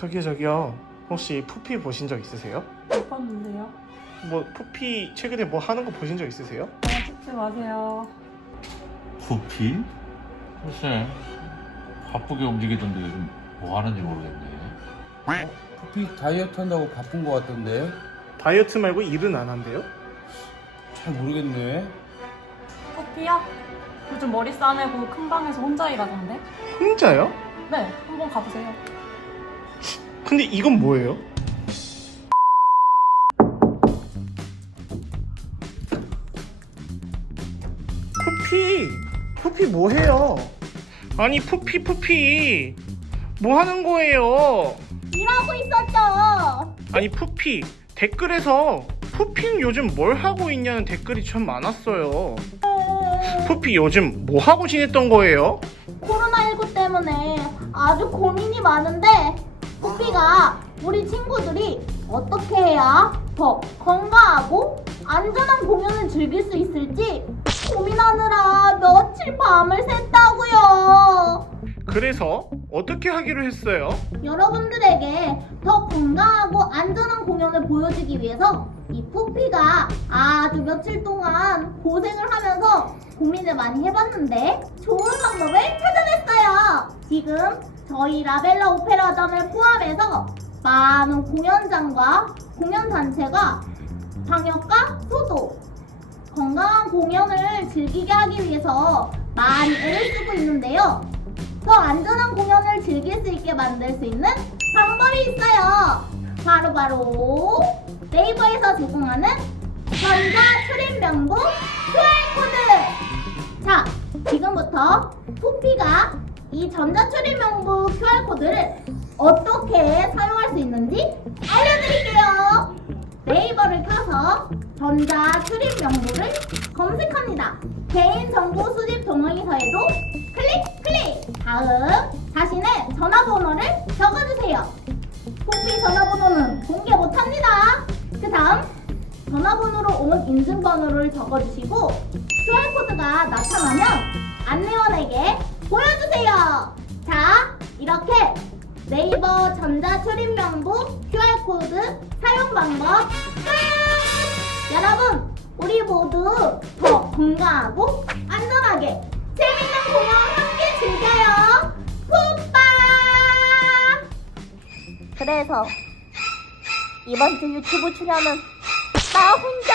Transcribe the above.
저기요 저기요 혹시 푸피 보신 적 있으세요? 못 봤는데요. 뭐 푸피 최근에 뭐 하는 거 보신 적 있으세요? 아, 찍지 마세요. 부피? 글쎄 바쁘게 움직이던데 요즘 뭐 하는지 모르겠네 부피 다이어트 한다고 바쁜 것 같던데 다이어트 말고 일은 안 한대요? 잘 모르겠네 커피요? 요즘 머리 싸매고 큰 방에서 혼자 일하던데? 혼자요? 네, 한번 가보세요. 근데 이건 뭐예요? 푸피 푸피 뭐해요? 아니 푸피 푸피 뭐 하는 거예요? 일하고 있었죠. 아니 푸피 댓글에서 푸피는 요즘 뭘 하고 있냐는 댓글이 참 많았어요 푸피 요즘 뭐 하고 지냈던 거예요? 코로나19 때문에 아주 고민이 많은데 호피가 우리 친구들이 어떻게 해야 더 건강하고 안전한 공연을 즐길 수 있을지 고민하느라 며칠 밤을 샜다고요. 그래서 어떻게 하기로 했어요? 여러분들에게 더 건강하고 안전한 공연을 보여주기 위해서 이 푸피가 아주 며칠 동안 고생을 하면서 고민을 많이 해봤는데 좋은 방법을 찾아냈어요. 지금 저희 라벨라 오페라단을 포함해서 많은 공연장과 공연단체가 방역과 소독, 건강한 공연을 즐기게 하기 위해서 많이 애를 쓰고 있는데요. 더 안전한 공연을 즐길 수 있게 만들 수 있는 방법이 있어요. 바로 바로 네이버에서 제공하는 전자 출입 명부 QR 코드. 자, 지금부터 토피가 이 전자 출입 명부 QR 코드를 어떻게 사용할 수 있는지 알려드릴게요. 네이버를 켜서 전자 출입 명부를 검색합니다. 개인 정보 수집 동의서에도 클릭 클릭. 다음 자신의 전화번호를 적어주세요. 혹시 전화번호는 공개 못합니다. 그 다음 전화번호로 온 인증번호를 적어주시고 QR코드가 나타나면 안내원에게 보여주세요. 자, 이렇게 네이버 전자출입명부 QR코드 사용 방법 끝! 여러분, 우리 모두 더 건강하고 안전하게 재밌는 공연 함께 즐겨요. 푸빠! 그래서 이번 주 유튜브 출연은 나 혼자